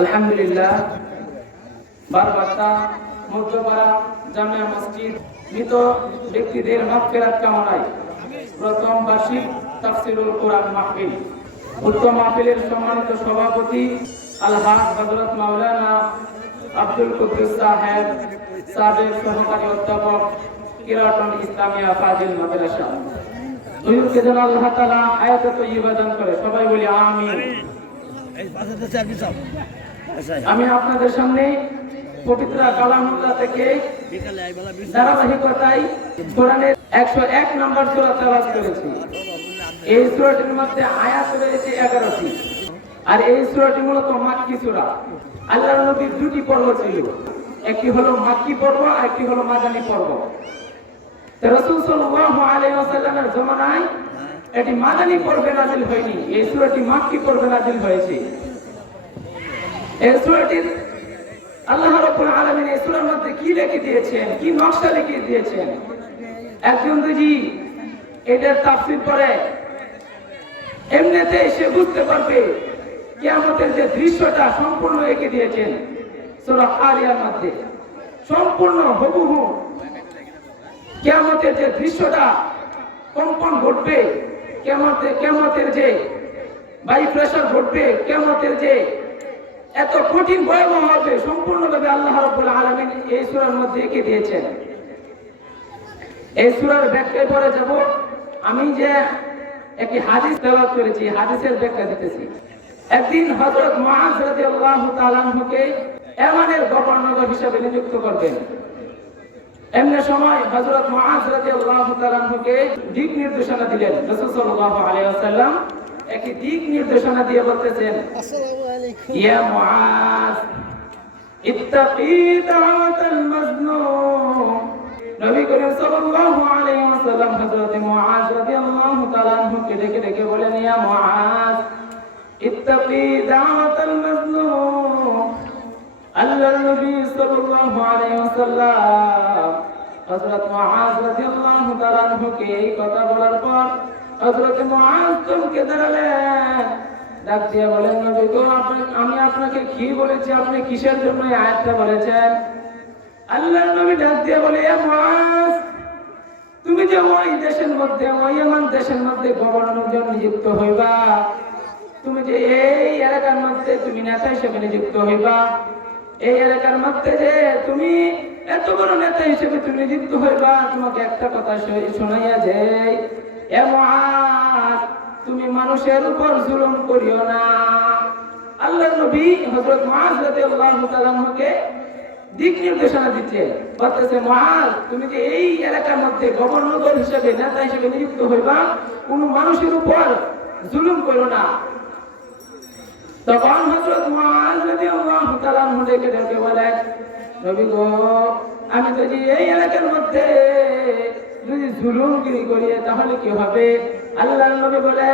আলহামদুলিল্লাহ। বারবার্তা মধ্যপাড়া জামিয়া মসজিদ, মৃত ব্যক্তিদের মাফেরাত কামনায় প্রথম বার্ষিক তাফসিরুল কোরআন মাহফিল। মাহফিলের সম্মানিত সভাপতি আলহাজ হযরত মাওলানা আব্দুল সাহেব, সাবেক সহকারী অধ্যাপক কিরাটন ইসলামিয়া ফাজিল মাদ্রাসা। আল্লাহ দান করে, সবাই বলি আমিন। আমি আপনাদের সামনে পবিত্র কালামুল্লাহ থেকে ধারাবাহিকতায় কোরআনের একশো এক নম্বর সূরা তেলাওয়াত করেছি। এই সূরাটির মধ্যে আয়াত রয়েছে এগারোটি। আর এই সূরাটি মূলত মাক্কি সূরা। আল্লাহর নবীর দুটি পর্ব ছিল। একটি হলো মাক্কি পর্ব আর একটি হলো মাদানী পর্ব। রাসূল সাল্লাল্লাহু আলাইহি জমানায় এটি মাদানী পর্বে নাজিল হয়নি। এই সূরাটি মাক্কি পর্বে নাজিল হয়েছে। এই সূরাটির আল্লাহ রাব্বুল আলামিন এই সূরার মধ্যে কি লিখে দিয়েছেন? কি নকশা লিখে দিয়েছেন? একজন যদি এটার তাফসীর করে এমনিতে সে বুঝতে পারবে কিয়ামতের যে দৃশ্যটা সম্পূর্ণ এঁকে দিয়েছেন সূরা আলিয়ার মধ্যে। সম্পূর্ণ হুবহু কিয়ামতের যে দৃশ্যটা কম্পন ঘটবে। কেমতের কেমতের যে ভাইব্রেশন ঘটবে, কেমতের যে এত কঠিন ভয়াবহ হবে, সম্পূর্ণভাবে আল্লাহ রাব্বুল আলামিন এই সূরার মধ্যে এঁকে দিয়েছেন। এই সূরার ব্যাখ্যায় পরে যাব। আমি যে একটি হাদিস তেলাওয়াত করেছি হাদিসের ব্যাখ্যা দিতেছি। একদিন হযরত মুআজ রাদিয়াল্লাহু তাআলা ইয়ামানের গভর্নর হিসেবে নিযুক্ত করবেন। এমনি সময় হযরত মুআজ রাদিয়াল্লাহু তাআলা দিক নির্দেশনা দিলেন। রাসূল সাল্লাল্লাহু আলাইহি ওয়াসাল্লাম একটি দিক নির্দেশনা দিয়ে বলতেছেন ইয়া মুআজ ইত্তাকি দাওয়াতাল মাজলুম নবী করিম সাল্লাল্লাহু আলাইহি ওয়াসাল্লাম হযরত মুআজ রাদিয়াল্লাহু তাআলা আনহুকে ডেকে ডেকে বলেন ইয়া মুআজ ইত্তাকি দাওয়াতাল মাজলুম আল্লাহর নবী সাল্লাল্লাহু আলাইহি ওয়াসাল্লাম হযরত রাদিয়াল্লাহু তাআলা আনহুকে এই কথা বলার পর হযরত চমকে দাঁড়ালেন। ডাক দিয়ে বলেন, নবী আমি আপনাকে কি বলেছি? আপনি কিসের জন্য এই আয়াতটা বলেছেন? আল্লাহর নবী ডাক দিয়ে বলে, এ তুমি যে ওই দেশের মধ্যে, ওই এমন দেশের মধ্যে গভর্নর জন্য নিযুক্ত হইবা, তুমি যে এই এলাকার মধ্যে তুমি নেতা হিসেবে নিযুক্ত হইবা, এই এলাকার মধ্যে যে তুমি এত বড় নেতা হিসেবে তুমি নিযুক্ত হইবা? তোমাকে একটা কথা শোনাইয়া যে এ মুআজ, তুমি মানুষের উপর জুলুম করিও না। আল্লাহ নবী রাদিয়াল্লাহু তাআলা আনহুকে দিক নির্দেশনা দিচ্ছে। বলতেছে মহাল তুমি যে এই এলাকার মধ্যে গভর্নর হিসেবে নেতা হিসেবে নিযুক্ত হইবা? কোন মানুষের উপর জুলুম করো না। তখন হযরত মুআজ রাদিয়াল্লাহু তাআলা আনহু ডেকে ডেকে বলে গো আমি যদি এই এলাকার মধ্যে যদি জুলুমগিরি করি, তাহলে কি হবে? আল্লাহ নবী বলে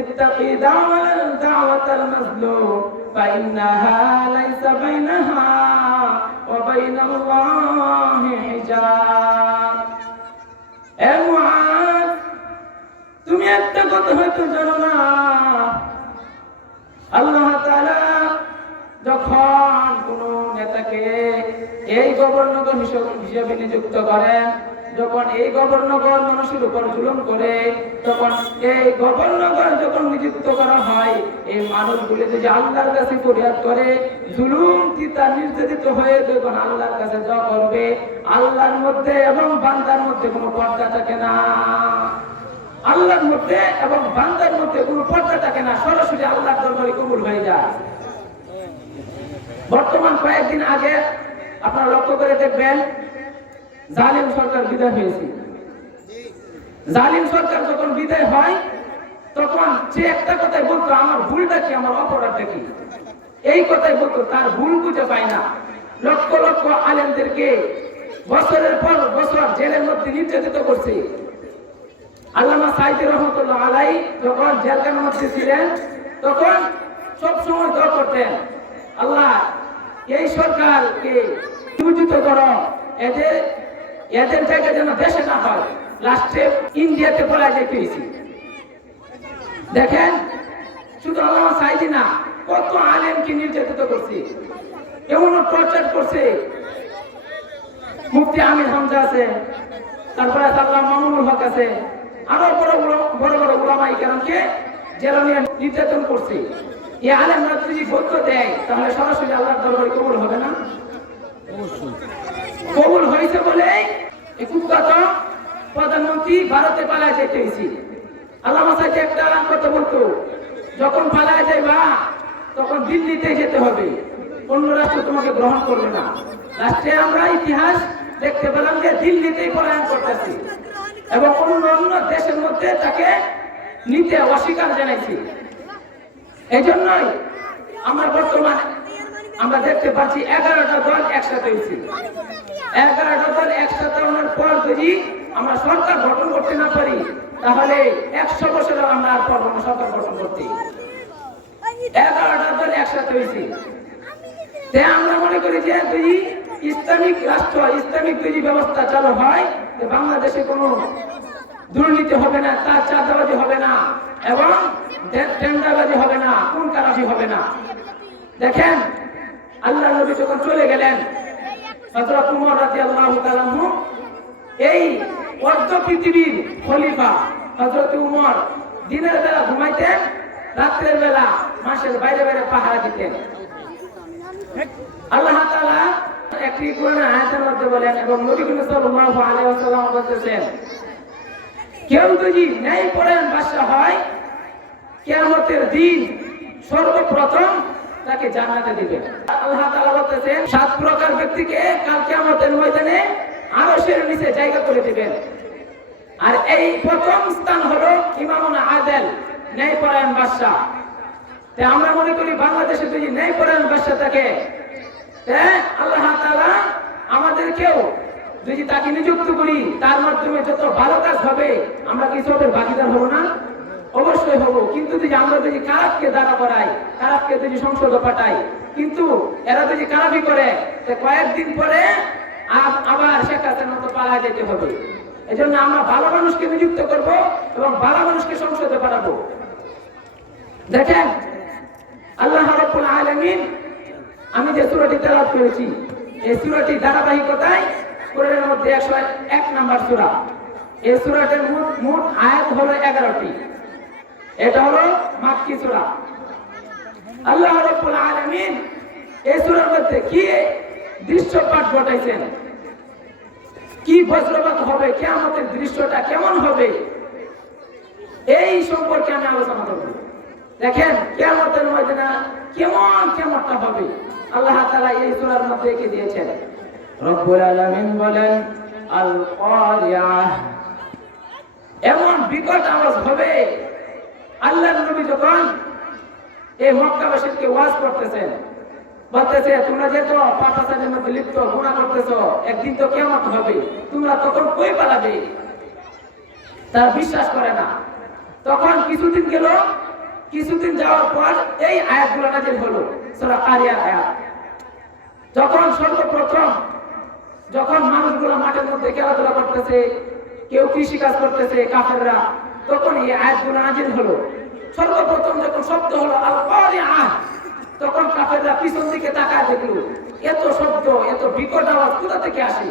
ইত্তাকি দাওয়াল দাওয়াতাল মাজলুম ফাইন্নাহা লাইসা বাইনাহা ওয়া বাইনাল্লাহি হিজাব। এ মুআজ, তুমি একটা কথা হয়তো জানো না। এই গভর্নর হিসেবে নিযুক্ত করেন যখন এই গভর্নগর মানুষের উপর জুলুম করে, তখন এই গভর্নর যখন নিযুক্ত করা হয়, এই মানুষগুলি যদি আল্লাহর কাছে ফরিয়াদ করে, জুলুম তিতা নির্যাতিত হয়ে যখন আল্লাহর কাছে যা করবে, আল্লাহর মধ্যে এবং বান্দার মধ্যে কোনো পর্দা থাকে না। আল্লাহর মধ্যে এবং বান্দার মধ্যে কোনো পর্দা থাকে না। সরাসরি আল্লাহর দরবারে কবুল হয়ে যায়। বর্তমান কয়েকদিন আগে আপনারা লক্ষ্য করে দেখবেন, জালিম সরকার বিদায় হয়েছে। জালিম সরকার যখন বিদায় হয়, তখন সে একটা কথাই বলতো, আমার ভুলটা কি? আমার অপরাধটা কি? এই কথাই বলতো, তার ভুল বুঝে পায় না। লক্ষ লক্ষ আলেমদেরকে বছরের পর বছর জেলের মধ্যে নির্যাতিত করছে। আল্লামা সাইদি রহমতুল্লাহ আলাই যখন জেলখানার মধ্যে ছিলেন, তখন সব সময় দোয়া করতেন, আল্লাহ, এই সরকারকে পূজিত করো। এদের এদের জায়গা যেন দেশে না হয় লাস্টে ইন্ডিয়াতে পড়া যেতে হয়েছে দেখেন, শুধু আল্লামা সাইদি না, কত আলেমকে নির্যাতিত করছে, এমনও টর্চার করছে। মুফতি আমির হামজা আছে, তারপরে সাল্লাম মামুনুল হক আছে। আরও বড় বড় বড় বড় ওলামাই কেরামকে জেলা নিয়ে নির্যাতন করছে। এই আলেমরা যদি বৈধ দেয়, তাহলে সরাসরি আল্লাহর দরবারে কবুল হবে না। হয়েছে বলে এই প্রধানমন্ত্রী ভারতে পালায় যেতে হয়েছে। আল্লাহ একটা কথা বলতো, যখন পালায় যাইবা তখন দিল্লিতে যেতে হবে। অন্য রাষ্ট্র তোমাকে গ্রহণ করবে না। রাষ্ট্রে আমরা ইতিহাস দেখতে পেলাম যে দিল্লিতেই পলায়ন করতেছি। এবং অন্য অন্য দেশের মধ্যে তাকে নিতে অস্বীকার জানাইছি। এই জন্যই আমরা বর্তমান আমরা দেখতে পাচ্ছি এগারোটা দল একসাথে হয়েছে। এগারোটা দল একসাথে হওয়ার পর যদি আমরা সরকার গঠন করতে না পারি, তাহলে একশো বছরেও আমরা আর পারব না সরকার গঠন করতে। এগারোটা দল একসাথে হয়েছে। তাই আমরা মনে করি যে যদি ইসলামিক রাষ্ট্র, ইসলামিক যদি ব্যবস্থা চালু হয় বাংলাদেশে কোনো দুর্নীতি হবে না, তার চাঁদাবাজি হবে না, এবং টেন্ডারবাজি হবে না কোন কারাফি হবে না। দেখেন আল্লাহ নবী যখন চলে গেলেন হযরত উমর রাদিয়াল্লাহু তাআলা এই অর্ধ পৃথিবীর খলিফা হযরত উমর দিনের বেলা ঘুমাইতেন, রাত্রের বেলা মাসের বাইরে বাইরে পাহারা দিতেন। আল্লাহ তাআলা একটি কোরআন আয়াতের মধ্যে বলেন, এবং নবী করিম সাল্লাল্লাহু আলাইহি ওয়াসাল্লাম বলতেছেন, কেউ যদি ন্যায় পরায়ণ বাদশা হয়, কিয়ামতের দিন সর্বপ্রথম তাকে জানাতে দিবে। আল্লাহ তাআলা বলতেছেন, সাত প্রকার ব্যক্তিকে কাল কিয়ামতের ময়দানে আরশের নিচে জায়গা করে দিবেন। আর এই প্রথম স্থান হলো ইমামুন আদেল ন্যায় পরায়ণ বাদশা তাই আমরা মনে করি বাংলাদেশে যদি ন্যায় পরায়ণ বাদশা থাকে হ্যাঁ আল্লাহ তাআলা আমাদেরকেও যদি তাকে নিযুক্ত করি, তার মাধ্যমে যত ভালো কাজ হবে, আমরা কি সবের ভাগিদার হব না? অবশ্যই হব। কিন্তু যদি আমরা যদি খারাপকে দাঁড়া করাই খারাপকে যদি সংসদে পাঠাই, কিন্তু এরা যদি খারাপই করে কয়েকদিন পরে আবার শেখ হাসিনার মতো পালা যেতে হবে। এজন্য আমরা ভালো মানুষকে নিযুক্ত করব এবং ভালো মানুষকে সংসদে পাঠাবো। দেখেন, আল্লাহ রাব্বুল আলামিন, আমি যে সূরাটি তেলাওয়াত করেছি, এই সূরাটি ধারাবাহিকতায় কোরআনের মধ্যে 101 নাম্বার সূরা। এই সূরাটির মোট মোট আয়াত হলো 11টি এটা হলো মাক্কি সূরা। আল্লাহ রাব্বুল আলামিন এই সূরার মধ্যে কি দৃশ্যপাত ঘটাইছেন? কি বজ্রপাত হবে, কিয়ামতের দৃশ্যটা কেমন হবে? এই সম্পর্কে আমি আলোচনা করব। দেখেন, কিয়ামতের ময়দানে কেমন কেমনটা হবে? আল্লাহ তাআলা এই সূরার মধ্যে এঁকে দিয়েছেন? রব্বুল আলামিন বলেন আল কারিয়াহ এমন বিকট আওয়াজ হবে আল্লাহর নবী যখন এই মক্কাবাসীকে ওয়াজ করতেছেন, বলতেছে, তোমরা যে তো পাপাচারের মধ্যে লিপ্ত গুণা করতেছো, একদিন তো কেমন হবে, তোমরা তখন কই পালাবে? তারা বিশ্বাস করে না। তখন কিছুদিন গেল, কিছুদিন যাওয়ার পর এই আয়াতগুলো নাজিল হলো, সূরা কারিয়ার আয়াত। যখন সর্বপ্রথম যখন মানুষগুলো মাঠের মধ্যে খেলাধুলা করতেছে, কেউ কৃষি কাজ করতেছে, কাফেররা তখন এই আয়াতগুলো নাজিল হলো। সর্বপ্রথম যখন শব্দ হলো আল কারিয়াহ তখন কাফেররা পিছন দিকে তাকায় দেখল, এত শব্দ, এত বিকট আওয়াজ কোথা থেকে আসে?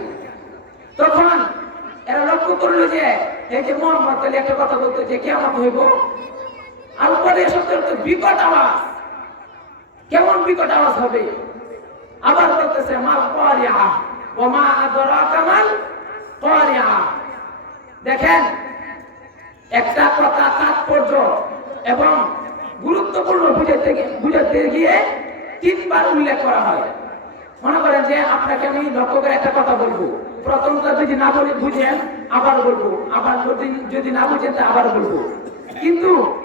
তখন এরা লক্ষ্য করল যে, এই যে মোহাম্মদ আলী একটা কথা বলতে যে কেমন হইব। আল কারিয়া শব্দের তো বিকট আওয়াজ। কেমন বিকট আওয়াজ হবে? আবার বলতেছে মাল কারিয়া ও মা আদরাকা মাল কারিয়া দেখেন একটা কথা তাৎপর্য এবং গুরুত্বপূর্ণ বুঝাতে গিয়ে- তিনবার উল্লেখ করা হয়। মনে করেন যে আপনাকে আমি লক্ষ্য করে একটা কথা বলব। প্রথমটা যদি না বলে, বুঝেন, আবার বলব। আবার যদি যদি না বুঝেন, তা আবার বলব। কিন্তু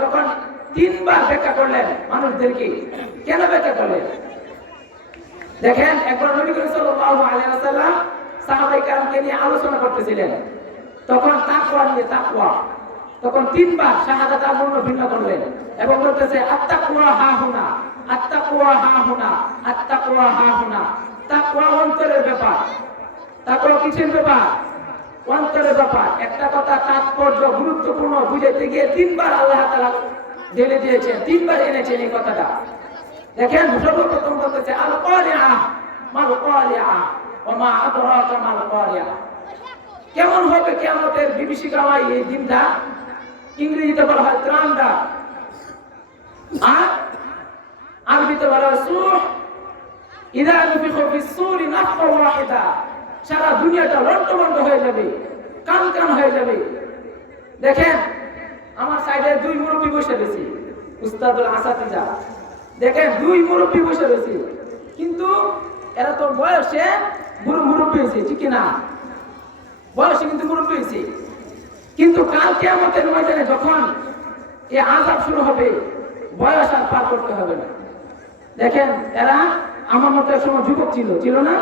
যখন তিনবার ব্যাখ্যা করলেন মানুষদেরকে, কেন ব্যাখ্যা করলেন? দেখেন, একবার নবী করিম সাল্লাল্লাহু আলাইহি ওয়াসাল্লাম সাহাবায়ে কেরামকে নিয়ে আলোচনা করতেছিলেন। তখন তাকওয়া নিয়ে তাকওয়া। তখন তিনবার শাহাদাত আমল ভিন্ন করলেন এবং বলতেছে, আত্তাকওয়া হা হুনা, আত্তাকওয়া হা হুনা, আত্তাকওয়া হা হুনা। তাকওয়া অন্তরের ব্যাপার। তাকওয়া কিসের ব্যাপার? অন্তরের ব্যাপার। একটা কথা তাৎপর্য, গুরুত্বপূর্ণ বুঝাতে গিয়ে তিনবার আল্লাহ তাআলা ঢেলে দিয়েছেন, তিনবার এনেছেন এই কথাটা। দেখেন সর্বপ্রথম বলতেছে আল কারিয়া মাল কারিয়া ও মা আদরাকা মাল কারিয়া। কেমন হবে কিয়ামতের বিভীষিকাময় এই দিনটা? ইংরেজিতে বলা হয় ত্রাণটা। আর আরবিতে বলা হয় সুহ। ইদা নুফিখু ফিস-সূরি নাফখা সারা দুনিয়াটা লন্ডভন্ড হয়ে যাবে, কান কান হয়ে যাবে। দেখেন, আমার সাইডে দুই মুরব্বী বসে রয়েছে, উস্তাদুল আসাতিজা। দেখেন, দুই মুরব্বী বসে রয়েছে। কিন্তু এরা তো বয়সে বুড়ো মুরব্বী হয়েছে, ঠিক না বয়সে কিন্তু মুরব্বী হয়েছে। কিন্তু কালকে আমাদের ময়দানে যখন এই আজাব শুরু হবে, বয়স আর পার করতে হবে না। দেখেন, এরা আমার মতো এক সময় যুবক ছিল ছিল না?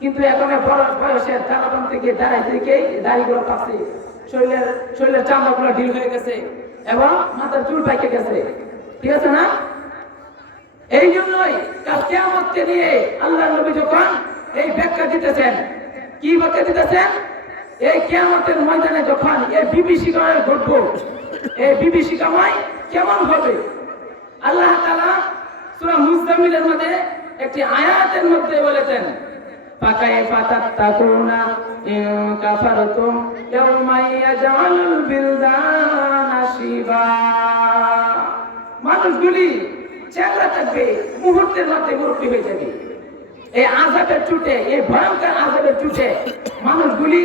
কিন্তু এখন বয়সের চালাতন থেকে দাঁড়াই থেকে দাড়িগুলো পাচ্ছে শরীরের শরীরের চামড়াগুলো ঢিল হয়ে গেছে এবং মাথার চুল পাইকে গেছে। ঠিক আছে না? এই জন্যই কাল কেয়ামতকে নিয়ে আল্লাহ নবী যখন এই ব্যাখ্যা দিতেছেন। কি ব্যাখ্যা দিতেছেন? এই কেয়ামতের ময়দানে যখন এই বিভীষিকাময় ঘটবো এই বিভীষিকাময় কেমন হবে? আল্লাহ তাআলা সূরা মুজাম্মিলের মধ্যে একটি আয়াতের মধ্যে বলেছেন, ফাকাইফা তাত্তাকুনা ইন কাফারতুম ইয়াওমা ইয়াজআলুল বিলদানা শিবা। মানুষগুলি চেহারা থাকবে, মুহূর্তের মধ্যে মুরব্বী হয়ে যাবে। এই আজাবের চুটে, এই ভয়ঙ্কর আজাবের চুটে মানুষগুলি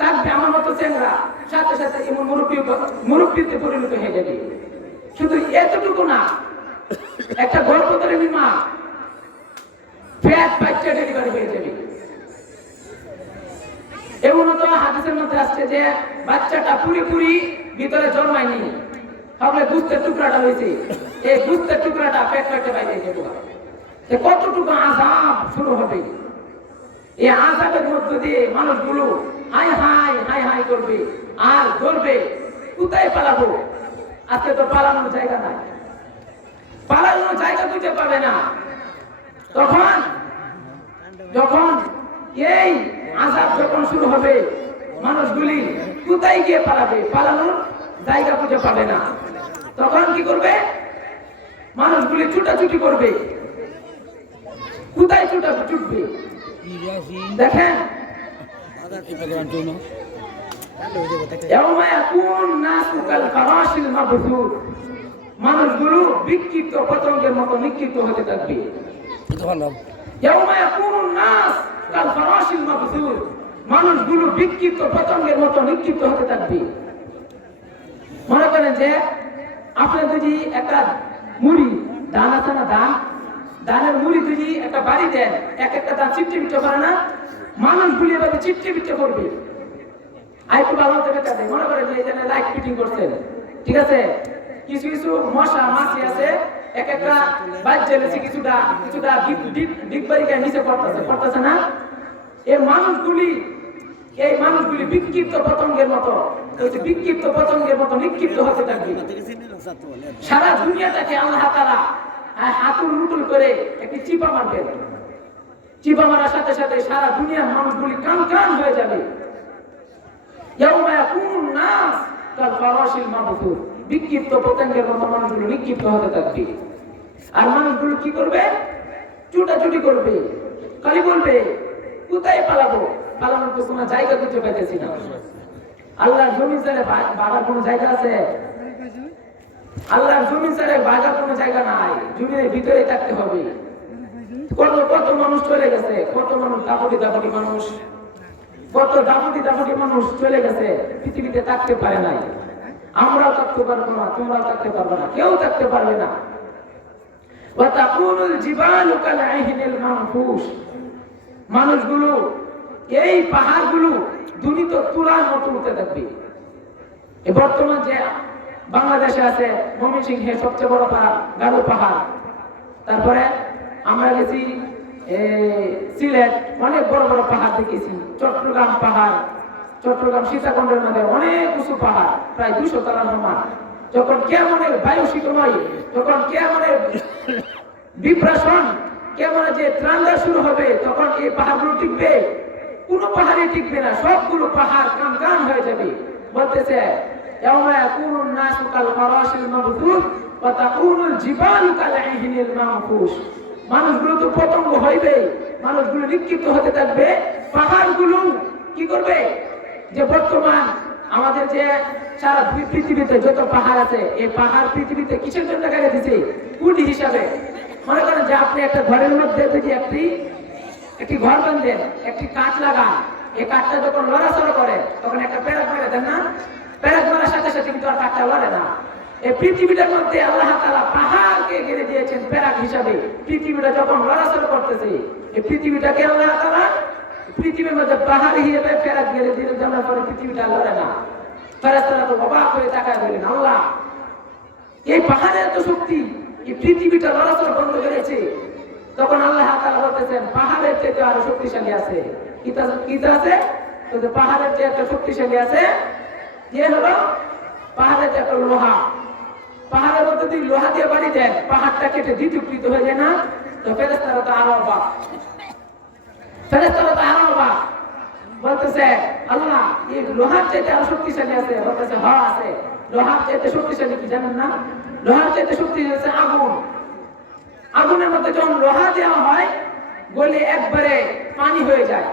থাকবে আমার মতো চেহারা সাথে সাথে এমন মুরব্বী, মুরব্বীতে পরিণত হয়ে যাবে। শুধু এতটুকু না, একটা গর্ভধারিণী মা পেট বাচ্চা ডেলিভারি হয়ে যাবে। তো হাদিসের মধ্যে আসছে যে বাচ্চাটা পুরি ভিতরে জন্মায়নি। তাহলে গুস্তের টুকরাটা হয়েছে। এই গুস্তের টুকরাটা পেট পেটে বাইরে যাবে এ কতটুকু আজাব শুরু হবে? এই আজাবের মধ্য দিয়ে মানুষগুলো হাই হাই হাই হাই করবে, আর ধরবে, কোথায় পালাবো? আজকে তো পালানোর জায়গা নাই। পালানোর জায়গা খুঁজে পাবে না। তখন, যখন এই আজাব যখন শুরু হবে, মানুষগুলি কোথায় গিয়ে পালাবে? পালানোর জায়গা খুঁজে পাবে না। তখন কি করবে? মানুষগুলি ছুটাছুটি করবে। কোথায় ছুটা ছুটবে দেখেন। মানুষগুলো বিক্ষিপ্ত পতঙ্গের মতো নিক্ষিপ্ত হতে থাকবে। মানুষগুলো বিক্ষিপ্ত পতঙ্গের মতো নিক্ষিপ্ত হতে থাকবে। মনে করেন যে, আপনি যদি একটা মুড়ি দানা আছে না দান দানের মুড়ি যদি একটা বাড়ি দেন, এক একটা দান চিপটে বিটে করে না মানুষগুলি এভাবে চিপটে বিটে করবে। আরেকটু ভালো হতে দেয় মনে করেন যে এখানে লাইট ফিটিং করছেন, ঠিক আছে? কিছু কিছু মশা মাছি আছে, এক একটা বাইক জ্বেলেছে কিছুটা কিছুটা ডিপ বাড়িকায় নিচে পড়তেছে পড়তেছে না? এই মানুষগুলি এই মানুষগুলি বিক্ষিপ্ত পতঙ্গের মতো বিক্ষিপ্ত পতঙ্গের মতো নিক্ষিপ্ত হতে থাকবে সারা দুনিয়াটাকে আল্লাহ তারা করে একটি চিপা মারবেন চিপা মারার সাথে সাথে সারা দুনিয়ার মানুষগুলি কান কান হয়ে যাবে। কাল বিক্ষিপ্ত পতঙ্গের মতো মানুষগুলো নিক্ষিপ্ত হতে থাকবে। আর মানুষগুলো কি করবে? চুটাচুটি করবে। খালি বলবে, কোথায় পালাবো? পালানোর জায়গা খুঁজে পাইতেছি না। আল্লাহর জমিন ছেড়ে কোনো জায়গা আছে? আল্লাহর জমিন ছেড়ে বাগার কোনো জায়গা নাই। জমির ভিতরে থাকতে হবে। কত কত মানুষ চলে গেছে, কত মানুষ দাপটি দাপটি মানুষ, কত দাপটি দাপটি মানুষ চলে গেছে, পৃথিবীতে থাকতে পারে নাই। আমরাও থাকতে পারব না, তোমরাও থাকতে পারবে না, কেউ থাকতে পারবে না। মানুষগুলো, এই পাহাড়গুলো দুনিত তুলার মতো উঠতে থাকবে। বর্তমান যে বাংলাদেশে আছে ময়মনসিংহে সবচেয়ে বড় পাহাড় গারো পাহাড়। তারপরে আমরা গেছি সিলেট, অনেক বড় বড় পাহাড় দেখেছি। চট্টগ্রাম পাহাড়, চট্টগ্রাম সীতাকুণ্ডের মধ্যে অনেক উঁচু পাহাড়, প্রায় দুশো তলা সমান। যখন কেমনের বায়ু শীতময় যখন কেমনের বিপ্রাসন কেমন যে ত্রান্ডা শুরু হবে, তখন এই পাহাড়গুলো টিকবে। কোনো পাহাড়ে টিকবে না, সবগুলো পাহাড় কান কান হয়ে যাবে। বলতেছে ইয়াউমা ইয়াকুনুন নাসু কাল ফারাশিল মাবথুস ওয়া তাকুনুল জিবালু মানুষগুলো তো পতঙ্গ হইবে। মানুষগুলো নিক্ষিপ্ত হতে থাকবে। পাহাড়গুলো কি করবে? যে বর্তমান আমাদের যে সারা পৃথিবীতে যত পাহাড় আছে, এই পাহাড় পৃথিবীতে কিসের জন্য গেড়ে দিছে কুটি হিসাবে। মনে করেন যে আপনি একটা ঘরের মধ্যে যদি একটি একটি ঘর বান্ধেন একটি কাঠ লাগান, এই কাঠটা যখন লড়াচড়া করে তখন একটা প্যারাক মেরে দেন না প্যারাক মারার সাথে কিন্তু লড়ে না। এই পৃথিবীটার মধ্যে আল্লাহ তাআলা পাহাড়কে ঘিরে দিয়েছেন প্যারাক হিসাবে। পৃথিবীটা যখন লড়াচড়া করতেছে, এই পৃথিবীটাকে আল্লাহ তাআলা পৃথিবীর মধ্যে পাহাড় হিসেবে প্যারাক ঘিরে দিয়ে দেওয়ার পরে পৃথিবীটা লড়ে না। ফেরেস্তারা তো অবাক হয়ে তাকায় আল্লাহ, এই পাহাড়ের এত শক্তি, এই পৃথিবীটা লড়াচড়া বন্ধ করেছে। তখন আল্লাহ তাআলা বলতেছেন, পাহাড়ের চেয়ে আরও শক্তিশালী আছে। কি তা- আছে? তো পাহাড়ের চেয়ে একটা শক্তিশালী আছে, যে হলো পাহাড়ের একটা লোহা। পাহাড়ের মধ্যে যদি লোহা দিয়ে বাড়ি দেন পাহাড়টা কেটে দ্বিতীকৃত হয়ে যায় না? তো ফেরেস্তারা তো আরও অবাক। ফেরেস্তারা তো আরও অবাক। বলতেছে, আল্লাহ, এই লোহার চাইতে আরও শক্তিশালী আছে। বলতেছে, হ, আছে। লোহার চাইতে শক্তিশালী কি জানেন না? লোহার চাইতে শক্তিশালী আছে আগুন। আগুনের মধ্যে যখন লোহা দেওয়া হয়, গলে একবারে পানি হয়ে যায়।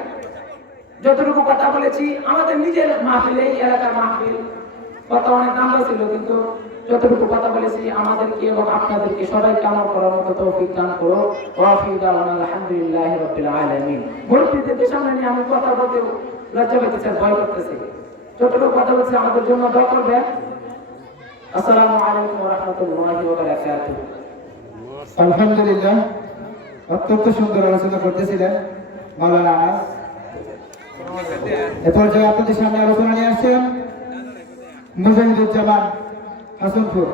যতটুকু কথা বলেছি, আমাদের নিজের মাহফিল, এই এলাকার মাহফিল কথা অনেক নাম্বার ছিল, কিন্তু যতটুকু কথা বলেছি, আমাদেরকে এবং আপনাদেরকে সবাইকে আমার করার মতো তৌফিক দান করো ওয়াফি দাওয়ানা, আলহামদুলিল্লাহি রাব্বিল আলামিন। মুরব্বিদের সামনে নিয়ে আমি কথা বলতে লজ্জা পেতেছি, ভয় করতেছি। যতটুকু কথা বলছি, আমাদের জন্য দোয়া করবেন। আসসালামু আলাইকুম ওয়া রাহমাতুল্লাহি ওয়া বারাকাতুহু আলহামদুলিল্লাহ, অত্যন্ত সুন্দর আলোচনা করতেছিলেন মাওলানা আনাস। এ পর্যায়ে আপনাদের সামনে আলোচনা নিয়ে আসছেন। মুজাহিদুজ্জামান হাসনপুর।